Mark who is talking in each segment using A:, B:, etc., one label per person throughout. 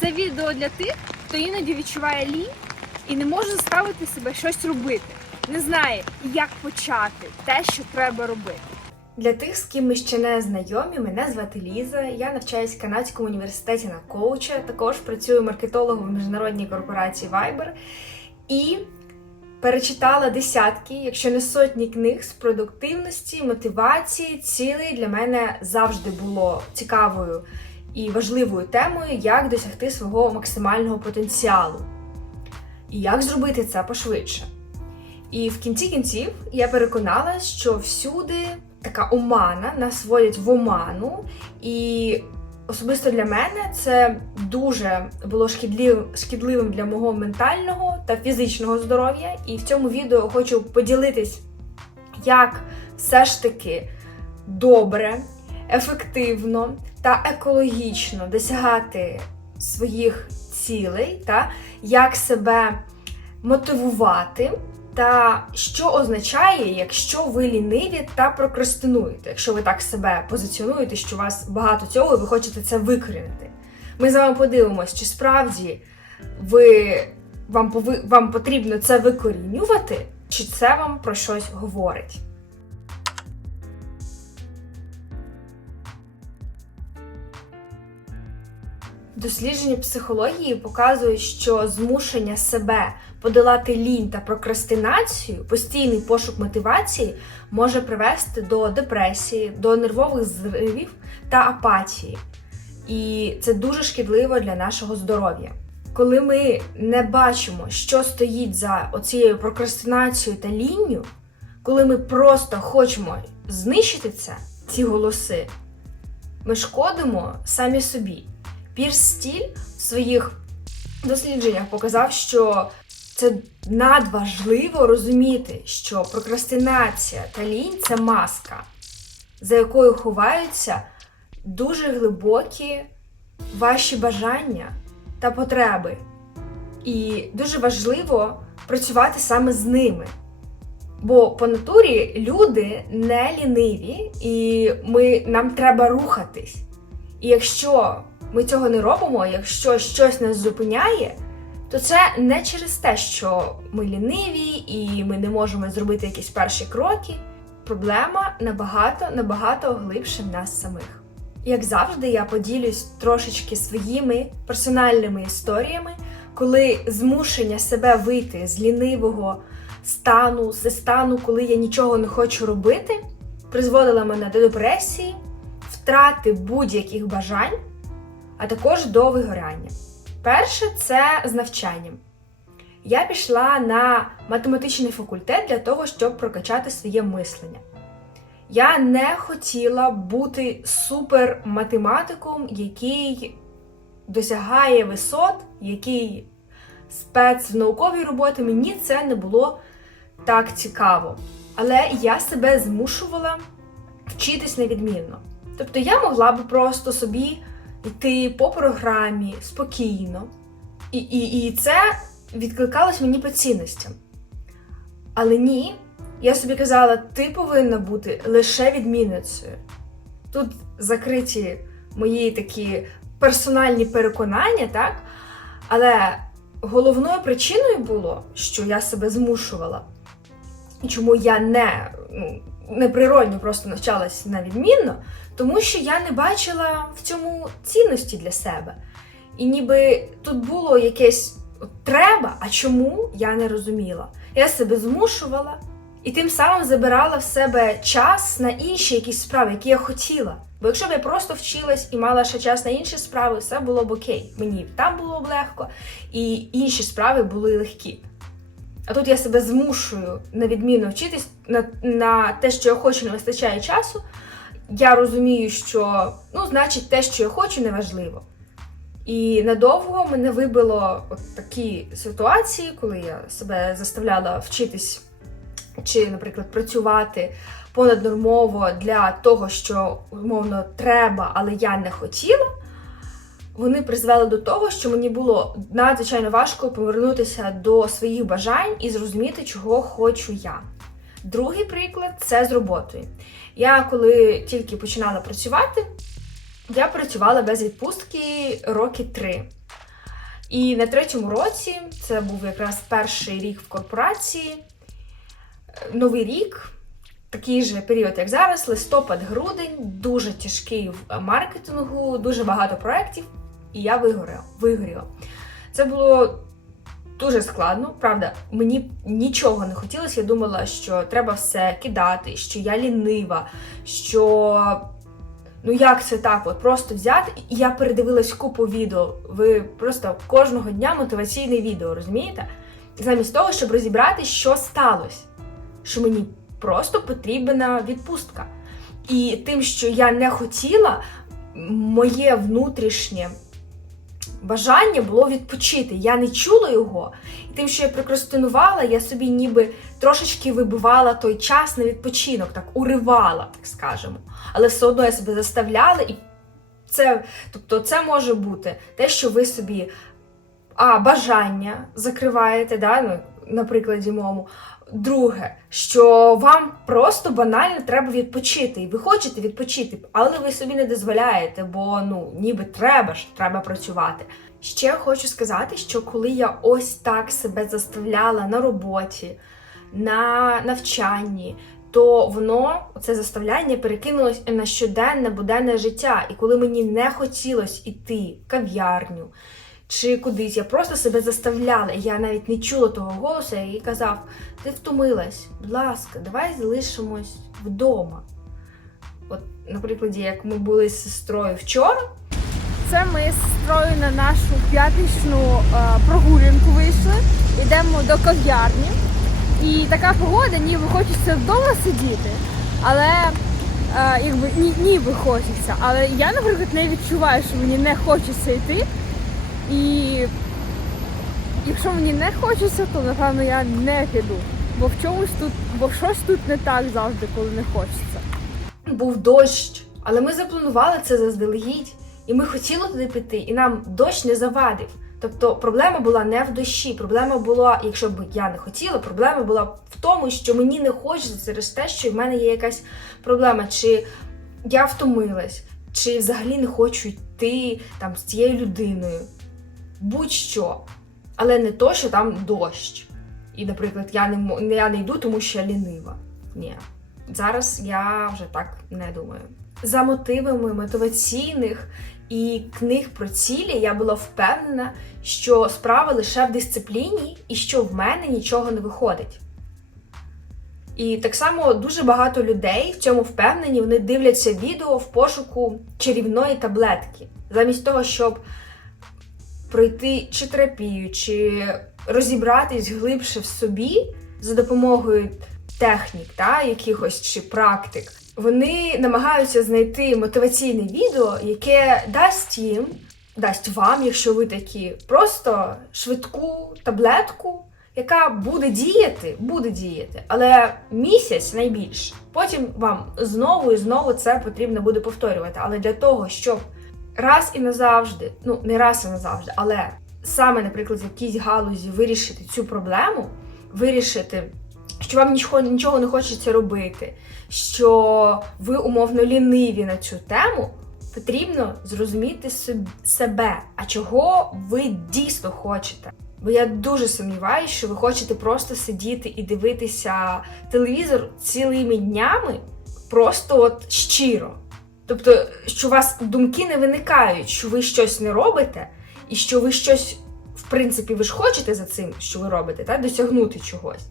A: Це відео для тих, хто іноді відчуває лінь і не може заставити себе щось робити. Не знає, як почати те, що треба робити.
B: Для тих, з ким ми ще не знайомі, мене звати Ліза. Я навчаюсь в Канадському університеті на коуча. Також працюю маркетологом в міжнародній корпорації Viber. І перечитала десятки, якщо не сотні книг з продуктивності, мотивації, цілей для мене завжди було цікавою і важливою темою, як досягти свого максимального потенціалу. І як зробити це пошвидше. І в кінці кінців я переконалась, що всюди така омана, нас вводять в оману, і особисто для мене це дуже було шкідливим, шкідливим для мого ментального та фізичного здоров'я. І в цьому відео хочу поділитись, як все ж таки добре, ефективно та екологічно досягати своїх цілей, та як себе мотивувати. Та що означає, якщо ви ліниві та прокрастинуєте, якщо ви так себе позиціонуєте, що у вас багато цього, і ви хочете це викорінити. Ми з вами подивимось, чи справді ви, вам, вам потрібно це викорінювати, чи це вам про щось говорить. Дослідження психології показують, що змушення себе подолати лінь та прокрастинацію, постійний пошук мотивації може привести до депресії, до нервових зривів та апатії. І це дуже шкідливо для нашого здоров'я. Коли ми не бачимо, що стоїть за оцією прокрастинацією та лінню, коли ми просто хочемо знищити це, ці голоси, ми шкодимо самі собі. Пірс Стіль в своїх дослідженнях показав, що це надважливо розуміти, що прокрастинація та лінь це маска, за якою ховаються дуже глибокі ваші бажання та потреби. І дуже важливо працювати саме з ними. Бо по натурі люди не ліниві, і ми, нам треба рухатись. І якщо ми цього не робимо, якщо щось нас зупиняє, то це не через те, що ми ліниві і ми не можемо зробити якісь перші кроки. Проблема набагато набагато глибше нас самих. Як завжди, я поділюсь трошечки своїми персональними історіями, коли змушення себе вийти з лінивого стану, з стану, коли я нічого не хочу робити, призводила мене до депресії, втрати будь-яких бажань а також до вигоряння. Перше це з навчанням. Я пішла на математичний факультет для того, щоб прокачати своє мислення. Я не хотіла бути суперматематиком, який досягає висот, який спец в науковій роботі. Мені це не було так цікаво. Але я себе змушувала вчитись невідмінно. Тобто я могла би просто собі йти по програмі спокійно. І, і, і це відкликалось мені по цінностям. Але ні, я собі казала, ти повинна бути лише відмінницею. Тут закриті мої такі персональні переконання, так? Але головною причиною було, що я себе змушувала, і чому я не ну, неприродно просто навчалась на відмінно, тому що я не бачила в цьому цінності для себе. І ніби тут було якесь треба, а чому я не розуміла. Я себе змушувала і тим самим забирала в себе час на інші якісь справи, які я хотіла. Бо якщо б я просто вчилась і мала ще час на інші справи, все було б окей. Мені там було б легко, і інші справи були легкі. А тут я себе змушую на відміну вчитись на, на те, що я хочу, не вистачає часу. Я розумію, що ну, значить, те, що я хочу, неважливо. І надовго мене вибило от такі ситуації, коли я себе заставляла вчитись чи, наприклад, працювати понаднормово для того, що умовно треба, але я не хотіла. Вони призвели до того, що мені було надзвичайно важко повернутися до своїх бажань і зрозуміти, чого хочу я. Другий приклад це з роботою. Я коли тільки починала працювати, я працювала без відпустки роки три. І на третьому році це був якраз перший рік в корпорації. Новий рік, такий же період, як зараз, листопад-грудень, дуже тяжкий в маркетингу, дуже багато проєктів, і я вигоріла. вигоріла. Це було дуже складно, правда, мені нічого не хотілося. Я думала, що треба все кидати, що я лінива, що ну як це так, от просто взяти. І я передивилась купу відео. Ви просто кожного дня мотиваційне відео, розумієте? Замість того, щоб розібрати, що сталося, що мені просто потрібна відпустка. І тим, що я не хотіла, моє внутрішнє бажання було відпочити. Я не чула його. І тим, що я прокрастинувала, я собі ніби трошечки вибивала той час на відпочинок, так уривала, так скажемо. Але все одно я себе заставляла, і це, тобто, це може бути те, що ви собі а, бажання закриваєте, да, ну, на прикладі мому. Друге, що вам просто банально треба відпочити, і ви хочете відпочити, але ви собі не дозволяєте, бо ну ніби треба ж, треба працювати. Ще хочу сказати, що коли я ось так себе заставляла на роботі, на навчанні, то воно, це заставляння, перекинулось на щоденне буденне життя. І коли мені не хотілося йти в кав'ярню чи кудись, я просто себе заставляла. Я навіть не чула того голосу, який казав: ти втомилась, будь ласка, давай залишимось вдома. От, на прикладі, як ми були з сестрою вчора,
A: Це ми з сестрою на нашу п'ятничну е, прогулянку вийшли. Йдемо до кав'ярні. І така погода, ніби хочеться вдома сидіти, але е, якби ні, ніби хочеться. Але я, наприклад, не відчуваю, що мені не хочеться йти. І якщо мені не хочеться, то напевно я не піду. Бо в чомусь тут, бо щось тут не так завжди, коли не хочеться.
B: був дощ, але ми запланували це заздалегідь, і ми хотіли туди піти, і нам дощ не завадив. Тобто проблема була не в дощі, проблема була, якщо б я не хотіла, проблема була в тому, що мені не хочеться через те, що в мене є якась проблема, чи я втомилась, чи взагалі не хочу йти там з цією людиною. Будь-що. Але не то, що там дощ. І, наприклад, я не, я не йду, тому що я лінива. Ні. Зараз я вже так не думаю. За мотивами мотиваційних і книг про цілі я була впевнена, що справа лише в дисципліні і що в мене нічого не виходить. І так само дуже багато людей в цьому впевнені, вони дивляться відео в пошуку чарівної таблетки, замість того, щоб пройти чи терапію, чи розібратись глибше в собі за допомогою технік, та, якихось чи практик, вони намагаються знайти мотиваційне відео, яке дасть їм, дасть вам, якщо ви такі, просто швидку таблетку, яка буде діяти, буде діяти, але місяць найбільше. Потім вам знову і знову це потрібно буде повторювати. Але для того, щоб раз і назавжди, ну не раз і назавжди, але саме, наприклад, в якійсь галузі вирішити цю проблему, вирішити що вам нічого, нічого не хочеться робити, що ви умовно ліниві на цю тему, потрібно зрозуміти себе, а чого ви дійсно хочете. Бо я дуже сумніваюся, що ви хочете просто сидіти і дивитися телевізор цілими днями, просто от щиро. Тобто, що у вас думки не виникають, що ви щось не робите, і що ви щось, в принципі, ви ж хочете за цим, що ви робите, та, досягнути чогось.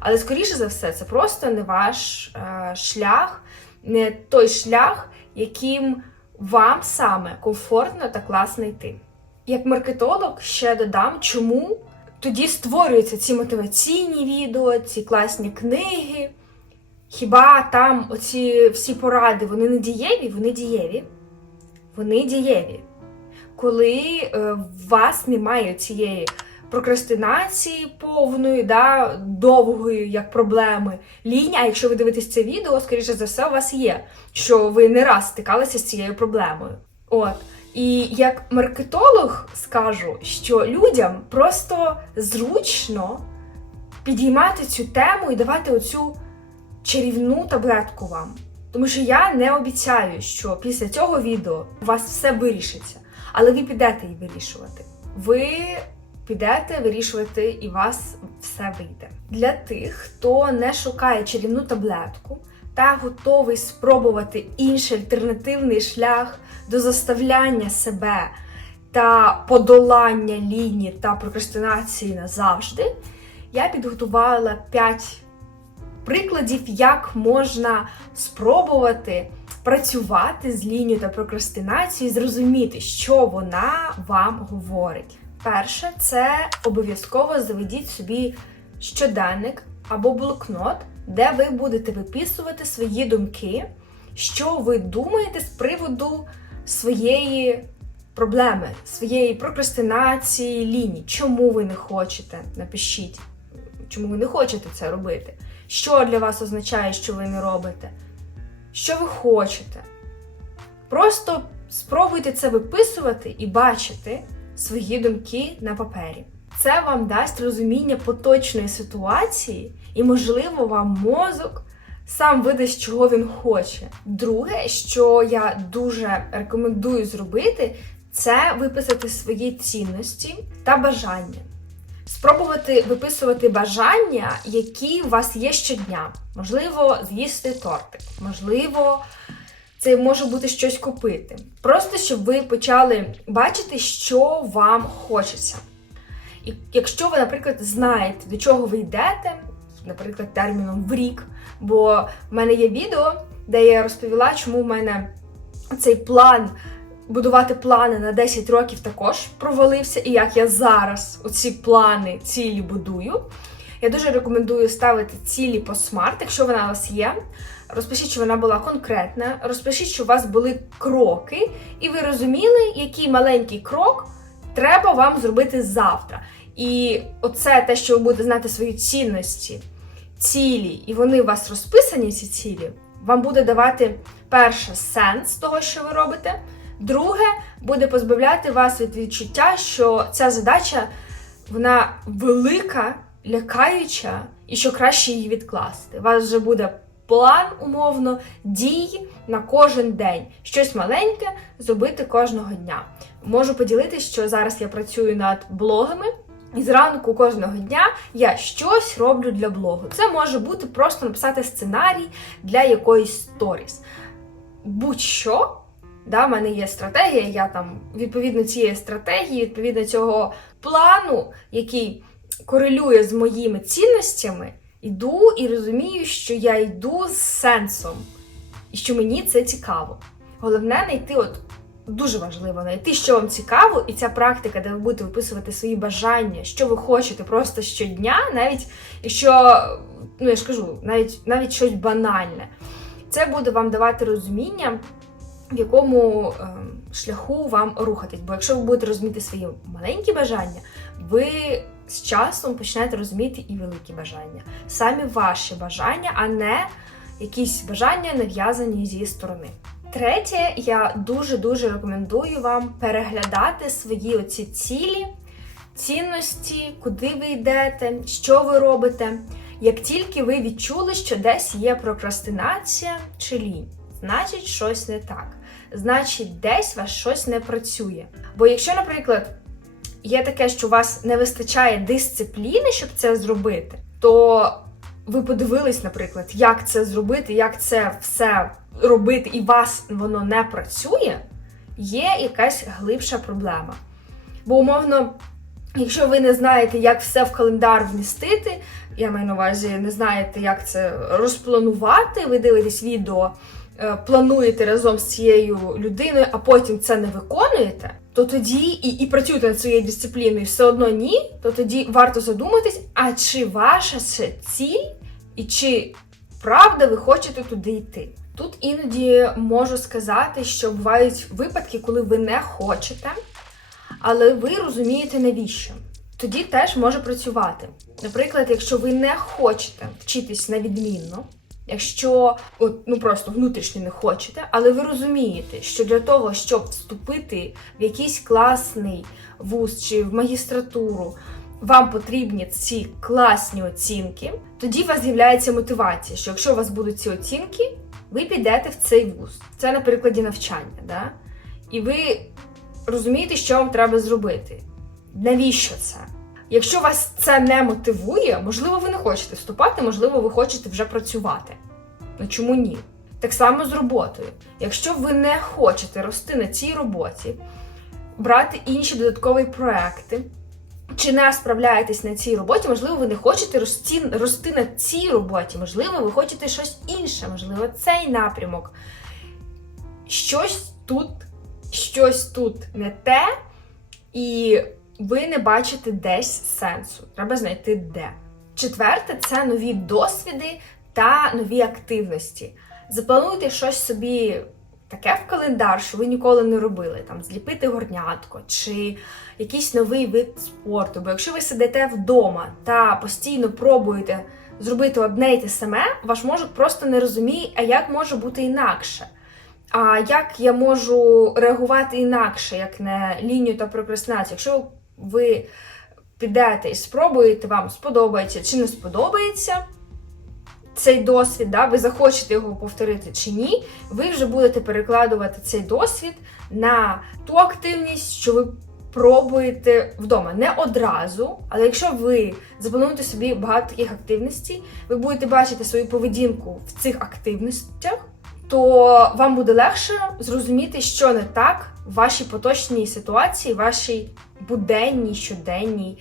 B: Але скоріше за все, це просто не ваш е, шлях, не той шлях, яким вам саме комфортно та класно йти. Як маркетолог ще додам, чому тоді створюються ці мотиваційні відео, ці класні книги. Хіба там оці всі поради вони не дієві? Вони дієві. Вони дієві. Коли е, в вас немає цієї прокрастинації повної, да, довгої, як проблеми, лінь. А якщо ви дивитесь це відео, скоріше за все, у вас є, що ви не раз стикалися з цією проблемою. От. І як маркетолог скажу, що людям просто зручно підіймати цю тему і давати оцю чарівну таблетку вам. Тому що я не обіцяю, що після цього відео у вас все вирішиться, але ви підете її вирішувати. ви підете вирішувати і у вас все вийде. Для тих, хто не шукає чарівну таблетку та готовий спробувати інший альтернативний шлях до заставляння себе та подолання лінії та прокрастинації назавжди, я підготувала 5 прикладів, як можна спробувати працювати з лінією та прокрастинацією, і зрозуміти, що вона вам говорить. Перше, це обов'язково заведіть собі щоденник або блокнот, де ви будете виписувати свої думки, що ви думаєте з приводу своєї проблеми, своєї прокрастинації, лінії. Чому ви не хочете? Напишіть, чому ви не хочете це робити. Що для вас означає, що ви не робите? Що ви хочете? Просто спробуйте це виписувати і бачити свої думки на папері. Це вам дасть розуміння поточної ситуації, і, можливо, вам мозок сам видасть, чого він хоче. Друге, що я дуже рекомендую зробити, це виписати свої цінності та бажання. Спробувати виписувати бажання, які у вас є щодня. Можливо, з'їсти тортик, можливо, це може бути щось купити. Просто щоб ви почали бачити, що вам хочеться. І якщо ви, наприклад, знаєте, до чого ви йдете, наприклад, терміном в рік, бо в мене є відео, де я розповіла, чому в мене цей план будувати плани на 10 років також провалився, і як я зараз оці плани, цілі будую. Я дуже рекомендую ставити цілі по смарт, якщо вона у вас є. Розпишіть, що вона була конкретна, розпишіть, що у вас були кроки, і ви розуміли, який маленький крок треба вам зробити завтра. І оце те, що ви будете знати свої цінності, цілі, і вони у вас розписані, ці цілі, вам буде давати перше сенс того, що ви робите. Друге, буде позбавляти вас від відчуття, що ця задача вона велика, лякаюча, і що краще її відкласти. У вас вже буде план, умовно, дій на кожен день. Щось маленьке зробити кожного дня. Можу поділитися, що зараз я працюю над блогами. І зранку кожного дня я щось роблю для блогу. Це може бути просто написати сценарій для якоїсь сторіс. Будь-що, да, в мене є стратегія, я там відповідно цієї стратегії, відповідно цього плану, який корелює з моїми цінностями, йду і розумію, що я йду з сенсом, і що мені це цікаво. Головне знайти от Дуже важливо знайти, що вам цікаво, і ця практика, де ви будете виписувати свої бажання, що ви хочете просто щодня, навіть якщо, ну я ж кажу, навіть навіть щось банальне, це буде вам давати розуміння, в якому е, шляху вам рухатись. Бо якщо ви будете розуміти свої маленькі бажання, ви з часом почнете розуміти і великі бажання. Самі ваші бажання, а не якісь бажання нав'язані зі сторони. Третє, я дуже-дуже рекомендую вам переглядати свої оці цілі, цінності, куди ви йдете, що ви робите. Як тільки ви відчули, що десь є прокрастинація чи лінь, значить щось не так. Значить, десь вас щось не працює. Бо якщо, наприклад, є таке, що у вас не вистачає дисципліни, щоб це зробити, то ви подивились, наприклад, як це зробити, як це все робити, і вас воно не працює, є якась глибша проблема. Бо, умовно, якщо ви не знаєте, як все в календар вмістити, я маю на увазі, не знаєте, як це розпланувати, ви дивитесь відео, плануєте разом з цією людиною, а потім це не виконуєте, то тоді і, і працюєте над своєю дисципліною, все одно ні, то тоді варто задуматись, а чи ваша це ціль, і чи правда ви хочете туди йти. Тут іноді можу сказати, що бувають випадки, коли ви не хочете, але ви розумієте навіщо. Тоді теж може працювати. Наприклад, якщо ви не хочете вчитись на відмінно, якщо от, ну просто внутрішньо не хочете, але ви розумієте, що для того, щоб вступити в якийсь класний вуз чи в магістратуру, вам потрібні ці класні оцінки, тоді у вас з'являється мотивація, що якщо у вас будуть ці оцінки, ви підете в цей вуз. Це на прикладі навчання. Да? І ви розумієте, що вам треба зробити. навіщо це? Якщо вас це не мотивує, можливо, ви не хочете вступати, можливо, ви хочете вже працювати. Ну чому ні? Так само з роботою. Якщо ви не хочете рости на цій роботі, брати інші додаткові проекти, чи не справляєтесь на цій роботі, можливо, ви не хочете рости, рости на цій роботі, можливо, ви хочете щось інше, можливо, цей напрямок. Щось тут, щось тут не те, і ви не бачите десь сенсу. Треба знайти де. Четверте це нові досвіди та нові активності. Заплануйте щось собі таке в календар, що ви ніколи не робили, там зліпити горнятко чи якийсь новий вид спорту. Бо якщо ви сидите вдома та постійно пробуєте зробити одне й те саме, ваш мозок просто не розуміє, а як може бути інакше. А як я можу реагувати інакше, як на лінію та прокрастинацію? Якщо ви підете і спробуєте, вам сподобається чи не сподобається цей досвід, да, ви захочете його повторити чи ні, ви вже будете перекладувати цей досвід на ту активність, що ви пробуєте вдома. Не одразу, але якщо ви заплануєте собі багато таких активностей, ви будете бачити свою поведінку в цих активностях, то вам буде легше зрозуміти, що не так в вашій поточній ситуації, вашій буденній, щоденній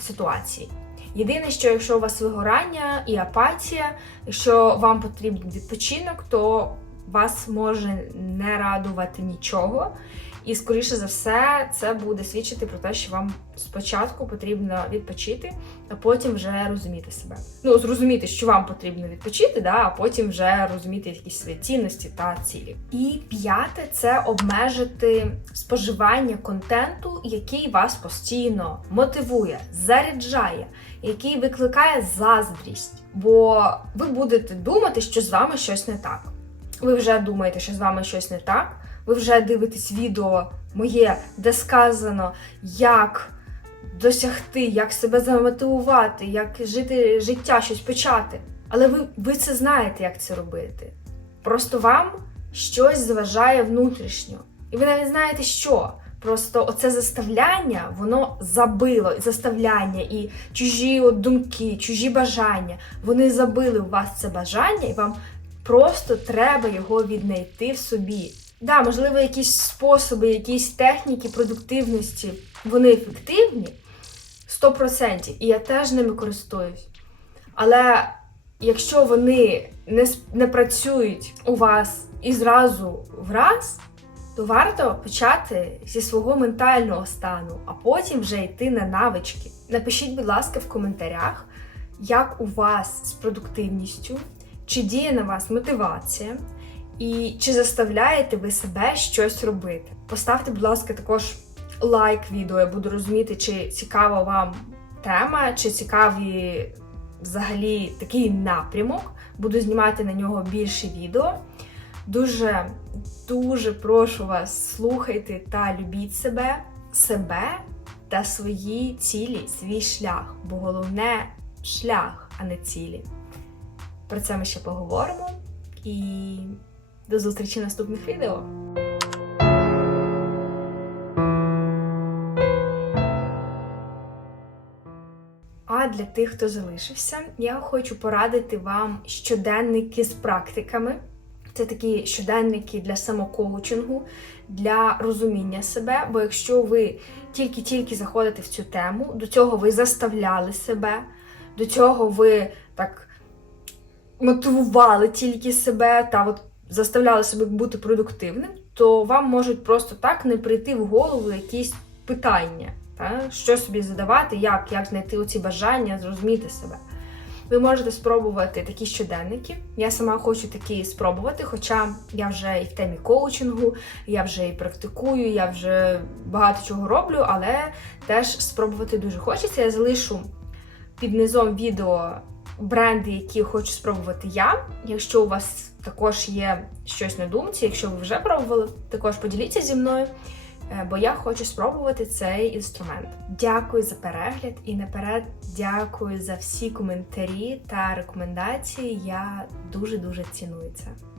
B: ситуації. Єдине, що якщо у вас вигорання і апатія, якщо вам потрібен відпочинок, то вас може не радувати нічого. І, скоріше за все, це буде свідчити про те, що вам спочатку потрібно відпочити, а потім вже розуміти себе. Ну, зрозуміти, що вам потрібно відпочити, да, а потім вже розуміти якісь свої цінності та цілі. І п'яте це обмежити споживання контенту, який вас постійно мотивує, заряджає, який викликає заздрість. Бо ви будете думати, що з вами щось не так. Ви вже думаєте, що з вами щось не так. Ви вже дивитесь відео моє, де сказано, як досягти, як себе замотивувати, як жити життя, щось почати. Але ви, ви це знаєте, як це робити. Просто вам щось заважає внутрішньо. І ви навіть знаєте, що. Просто оце заставляння, воно забило заставляння і чужі от думки, чужі бажання. Вони забили у вас це бажання, і вам просто треба його віднайти в собі. Да, можливо, якісь способи, якісь техніки продуктивності, вони ефективні 100%, і я теж ними користуюсь. Але якщо вони не, не працюють у вас і зразу враз, то варто почати зі свого ментального стану, а потім вже йти на навички. Напишіть, будь ласка, в коментарях, як у вас з продуктивністю, чи діє на вас мотивація, і чи заставляєте ви себе щось робити. Поставте, будь ласка, також лайк відео, я буду розуміти, чи цікава вам тема, чи цікаві взагалі такий напрямок. Буду знімати на нього більше відео. Дуже, дуже прошу вас, слухайте та любіть себе, себе та свої цілі, свій шлях. Бо головне шлях, а не цілі. Про це ми ще поговоримо. І до зустрічі в наступних відео. А для тих, хто залишився, я хочу порадити вам щоденники з практиками. Це такі щоденники для самокоучингу, для розуміння себе. Бо якщо ви тільки-тільки заходите в цю тему, до цього ви заставляли себе, до цього ви так мотивували тільки себе та от заставляли себе бути продуктивним, то вам можуть просто так не прийти в голову якісь питання, та? що собі задавати, як, як знайти оці бажання, зрозуміти себе. Ви можете спробувати такі щоденники. Я сама хочу такі спробувати, хоча я вже і в темі коучингу, я вже і практикую, я вже багато чого роблю, але теж спробувати дуже хочеться. Я залишу під низом відео бренди, які хочу спробувати я. Якщо у вас також є щось на думці, якщо ви вже пробували, також поділіться зі мною, е, бо я хочу спробувати цей інструмент. Дякую за перегляд і наперед дякую за всі коментарі та рекомендації. Я дуже дуже ціную це.